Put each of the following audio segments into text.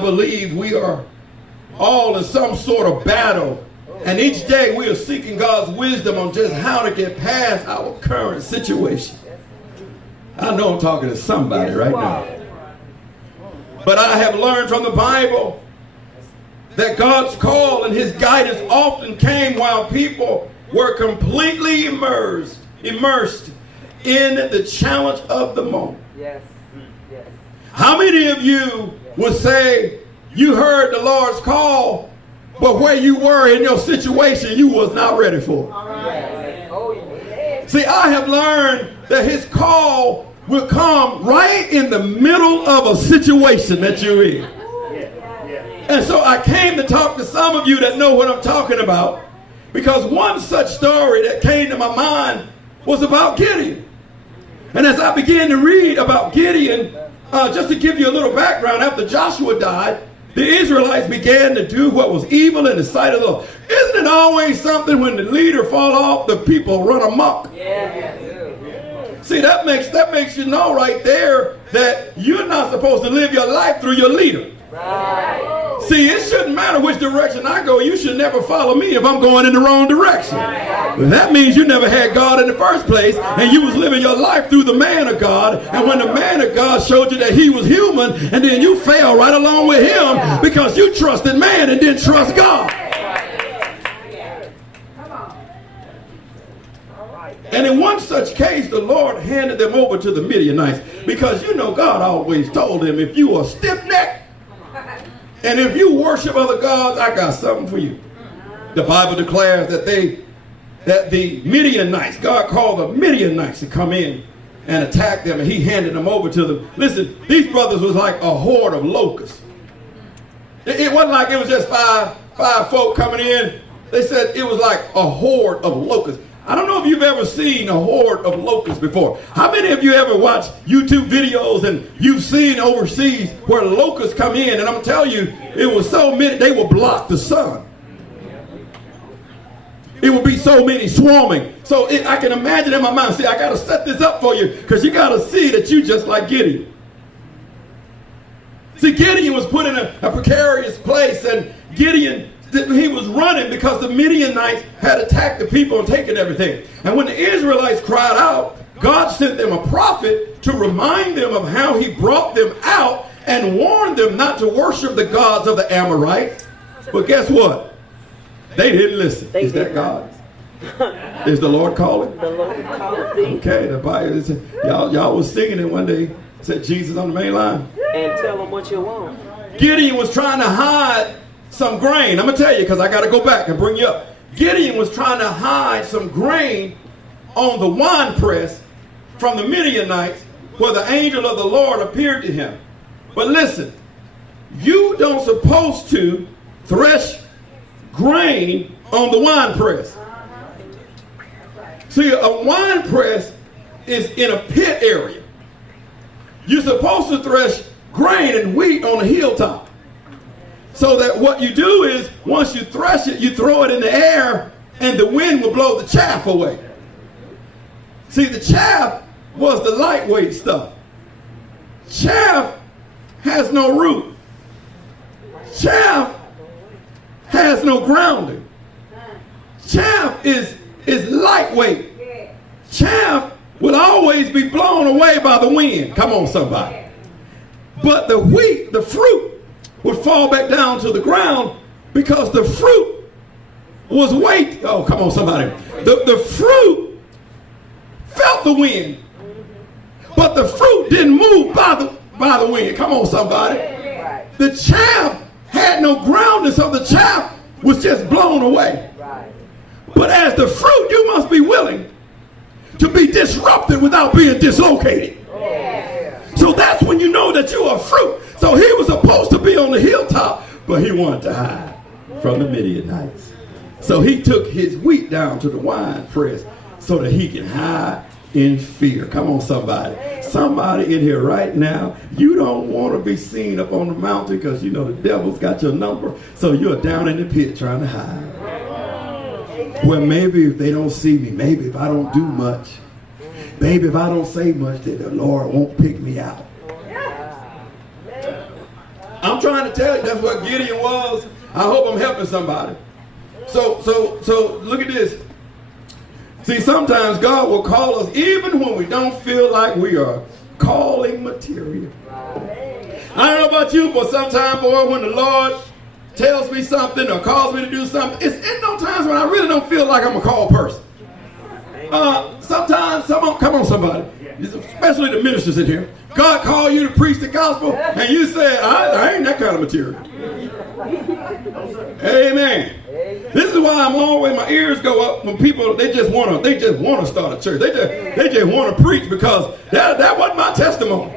I believe we are all in some sort of battle. And each day we are seeking God's wisdom on just how to get past our current situation. I know I'm talking to somebody right now. But I have learned from the Bible that God's call and his guidance often came while people were completely immersed in the challenge of the moment. Yes. Yes. How many of you would say you heard the Lord's call, but where you were in your situation, you was not ready for it? See, I have learned that his call will come right in the middle of a situation that you're in. And so I came to talk to some of you that know what I'm talking about, because one such story that came to my mind was about Gideon. And as I began to read about Gideon, just to give you a little background, after Joshua died, the Israelites began to do what was evil in the sight of the Lord. Isn't it always something when the leader fall off, the people run amok? Yeah. See, that makes you know right there that you're not supposed to live your life through your leader. Right. See, it shouldn't matter which direction I go. You should never follow me if I'm going in the wrong direction. That means you never had God in the first place, and you was living your life through the man of God. And when the man of God showed you that he was human, and then you fell right along with him because you trusted man and didn't trust God. And in one such case, the Lord handed them over to the Midianites, because you know God always told them, if you are stiff-necked, and if you worship other gods, I got something for you. The Bible declares that the Midianites, God called the Midianites to come in and attack them, and he handed them over to them. Listen, these brothers was like a horde of locusts. It wasn't like it was just five folk coming in. They said it was like a horde of locusts. I don't know if you've ever seen a horde of locusts before. How many of you ever watched YouTube videos and you've seen overseas where locusts come in? And I'm telling you, it was so many, they will block the sun. It will be so many swarming. So I can imagine in my mind, see, I got to set this up for you, because you got to see that you just like Gideon. See, Gideon was put in a precarious place, and Gideon, he was running because the Midianites had attacked the people and taken everything. And when the Israelites cried out, God sent them a prophet to remind them of how he brought them out and warned them not to worship the gods of the Amorites. But guess what? They didn't listen. Is that God? Is the Lord calling? The Lord called thee. Okay, the Bible said, y'all was singing it one day, said Jesus on the main line. And tell them what you want. Gideon was trying to hide some grain. I'm going to tell you, because I got to go back and bring you up. Gideon was trying to hide some grain on the wine press from the Midianites, where the angel of the Lord appeared to him. But listen, you don't supposed to thresh grain on the wine press. See, a wine press is in a pit area. You're supposed to thresh grain and wheat on a hilltop. So that what you do is, once you thresh it, you throw it in the air, and the wind will blow the chaff away. See, the chaff was the lightweight stuff. Chaff has no root. Chaff has no grounding. Chaff is lightweight. Chaff will always be blown away by the wind. Come on, somebody. But the wheat, the fruit, would fall back down to the ground, because the fruit was weight. Oh, come on, somebody. The fruit felt the wind, but the fruit didn't move by the wind. Come on, somebody. The chaff had no grounding, so the chaff was just blown away. But as the fruit, you must be willing to be disrupted without being dislocated. So that's when you know that you are fruit. So he was supposed to be on the hilltop, but he wanted to hide from the Midianites. So he took his wheat down to the wine press so that he can hide in fear. Come on, somebody. Somebody in here right now, you don't want to be seen up on the mountain, because you know the devil's got your number. So you're down in the pit trying to hide. Well, maybe if they don't see me, maybe if I don't do much, maybe if I don't say much, then the Lord won't pick me out. I'm trying to tell you, that's what Gideon was. I hope I'm helping somebody. So look at this. See, sometimes God will call us even when we don't feel like we are calling material. I don't know about you, but sometimes, boy, when the Lord tells me something or calls me to do something, it's in those times when I really don't feel like I'm a called person. Sometimes, come on somebody, especially the ministers in here, God called you to preach the gospel and you say, I ain't that kind of material. Amen. This is why I'm always, my ears go up when people, they just want to start a church. They just want to preach because that wasn't my testimony.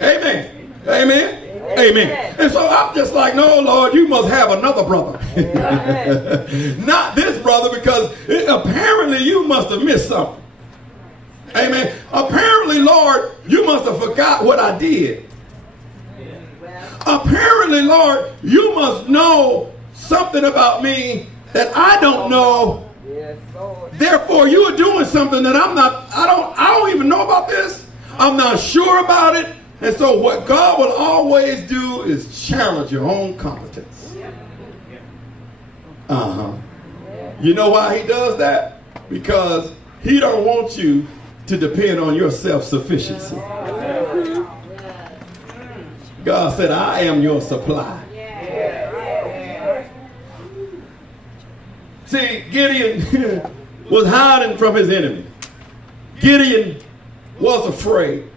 Amen. Amen. Amen. And so I'm just like, no, Lord, you must have another brother. Not this brother, because apparently you must have missed something. Amen. Apparently, Lord, you must have forgot what I did. Apparently, Lord, you must know something about me that I don't know. Therefore, you are doing something that I don't even know about this. I'm not sure about it. And so what God will always do is challenge your own competence. You know why he does that? Because he don't want you to depend on your self-sufficiency. God said, I am your supply. See, Gideon was hiding from his enemy. Gideon was afraid.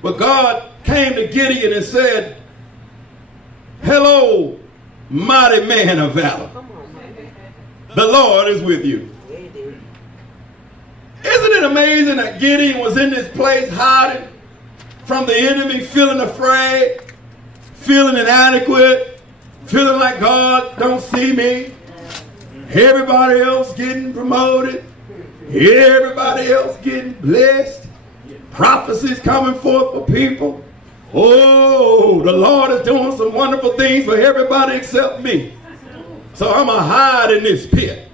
But God came to Gideon and said, hello, mighty man of valor. The Lord is with you. Isn't it amazing that Gideon was in this place hiding from the enemy, feeling afraid, feeling inadequate, feeling like God don't see me? Everybody else getting promoted. Everybody else getting blessed. Prophecies coming forth for people. Oh, the Lord is doing some wonderful things for everybody except me. So I'm going to hide in this pit.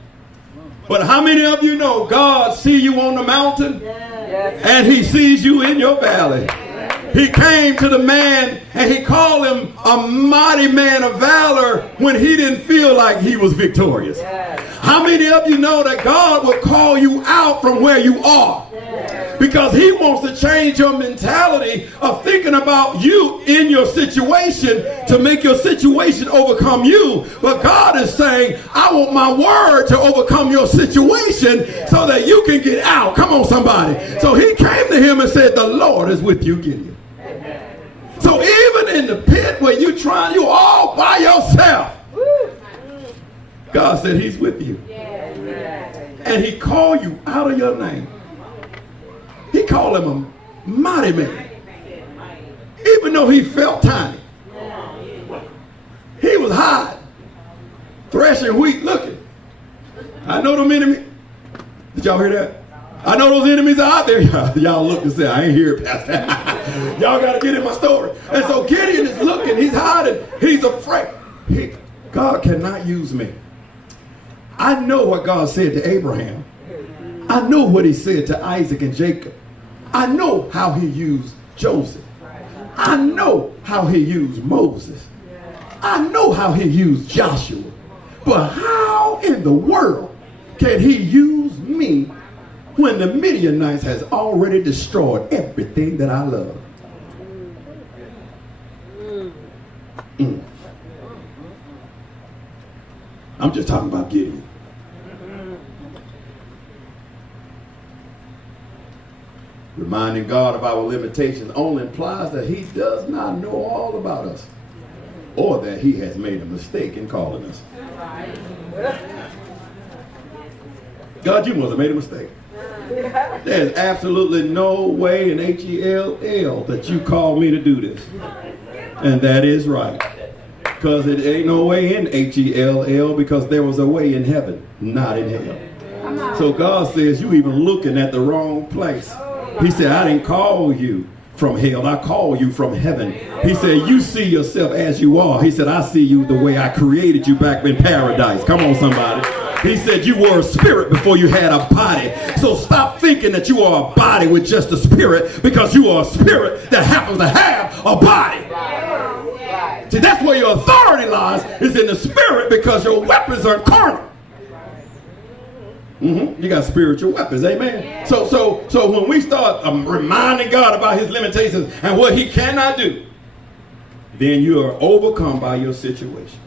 But how many of you know God see you on the mountain and he sees you in your valley? He came to the man and he called him a mighty man of valor when he didn't feel like he was victorious. How many of you know that God will call you out from where you are? Because he wants to change your mentality of thinking about you in your situation to make your situation overcome you. But God is saying, I want my word to overcome your situation so that you can get out. Come on, somebody. So he came to him and said, the Lord is with you, Gideon. So even in the pit where you all by yourself, God said he's with you. And he called you out of your name. He called him a mighty man. Even though he felt tiny. He was hiding, threshing wheat looking. I know them enemies. Did y'all hear that? I know those enemies are out there. Y'all look and say, I ain't here, Pastor. Y'all got to get in my story. And so Gideon is looking. He's hiding. He's afraid. God cannot use me. I know what God said to Abraham. I know what he said to Isaac and Jacob. I know how he used Joseph. I know how he used Moses. I know how he used Joshua. But how in the world can he use me when the Midianites has already destroyed everything that I love? I'm just talking about Gideon. Reminding God of our limitations only implies that he does not know all about us, or that he has made a mistake in calling us. God, you must have made a mistake. There's absolutely no way in H-E-L-L that you called me to do this. And that is right. Because it ain't no way in H-E-L-L, because there was a way in heaven, not in hell. So God says you even looking at the wrong place. He said, I didn't call you from hell. I call you from heaven. He said, you see yourself as you are. He said, I see you the way I created you back in paradise. Come on, somebody. He said, you were a spirit before you had a body. So stop thinking that you are a body with just a spirit, because you are a spirit that happens to have a body. where your authority lies, is in the spirit, because your weapons are carnal. You got spiritual weapons, amen. So when we start reminding God about his limitations and what he cannot do, then you are overcome by your situation.